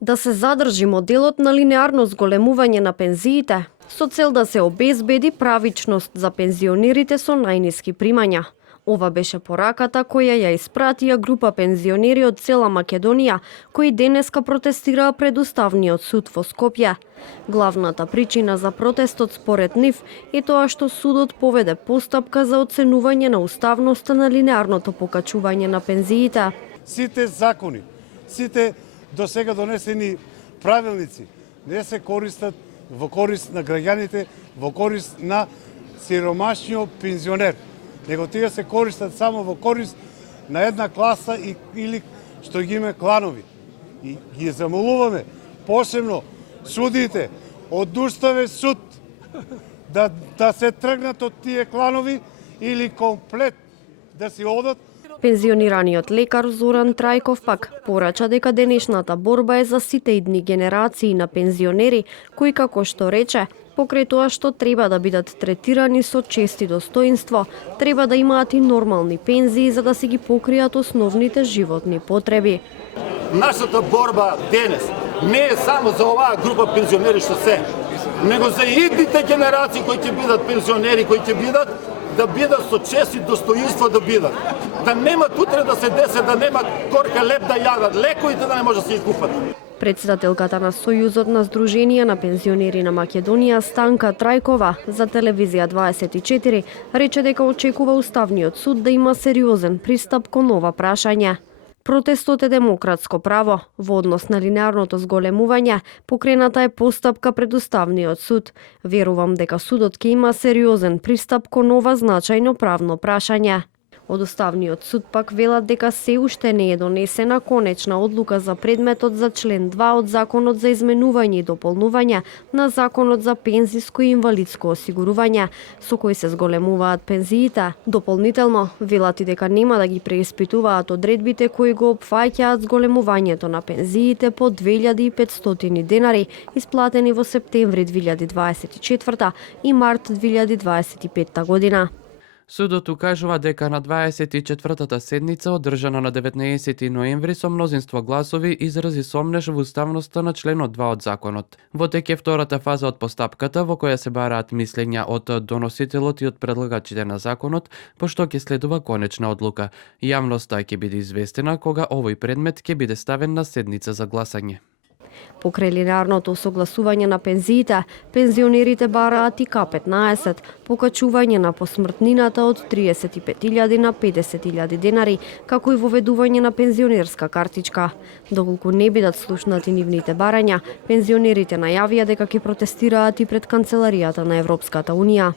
Да се задржи моделот на линеарно зголемување на пензиите, со цел да се обезбеди правичност за пензионерите со најниски примања. Ова беше пораката која ја испратија група пензионери од цела Македонија, кои денеска протестираа пред Уставниот суд во Скопје. Главната причина за протестот според нив е тоа што судот поведе постапка за оценување на уставноста на линеарното покачување на пензиите. Сите закони, сите до сега донесени правилници не се користат во корист на граѓаните, во корист на сиромашниот пензионер, него тие се користат само во корист на една класа или што ги има кланови. И ги замолуваме посебно судите од Уставен суд да се тргнат од тие кланови или комплет да си одат. Пензионираниот лекар Зоран Трајков пак порача дека денешната борба е за сите идни генерации на пензионери, кои, како што рече, покрај тоа што треба да бидат третирани со чест и достоинство, треба да имаат и нормални пензии за да си ги покријат основните животни потреби. Нашата борба денес не е само за оваа група пензионери што се, него за идните генерации кои ќе бидат пензионери, кои ќе бидат да бидат со чест и достоинство да бидат. Да немат утре да се десе, да немат корка леп да јадат, лековите да не може да се ги купат. Председателката на Сојузот на Сдруженија на пензионери на Македонија Станка Трајкова за телевизија 24 рече дека очекува Уставниот суд да има сериозен пристап кон ова прашање. Протестот е демократско право. Во однос на линеарното зголемување, покрената е постапка пред Уставниот суд. Верувам дека судот ќе има сериозен пристап кон ова значајно правно прашање. Од Уставниот суд пак велат дека се уште не е донесена конечна одлука за предметот за член 2 од Законот за изменување и дополнување на Законот за пензиско и инвалидско осигурување, со кој се зголемуваат пензиите. Дополнително, велат и дека нема да ги преиспитуваат одредбите кои го опфаќаат зголемувањето на пензиите по 2500 денари, исплатени во септември 2024 и март 2025 година. Судот укажува дека на 24-та седница, одржана на 19 ноември, со мнозинство гласови изрази сомнеш во уставноста на членот 2 од законот. Во тек е втората фаза од постапката, во која се бараат мислења од доносителот и од предлагачите на законот, пошто ќе следува конечна одлука. Јавноста ќе биде известена кога овој предмет ќе биде ставен на седница за гласање. Покрај линеарното согласување на пензиите, пензионерите бараат и К15, покачување на посмртнината од 35.000 на 50.000 денари, како и воведување на пензионерска картичка. Доколку не бидат слушнати нивните барања, пензионерите најавија дека ќе протестираат и пред канцеларијата на Европската Унија.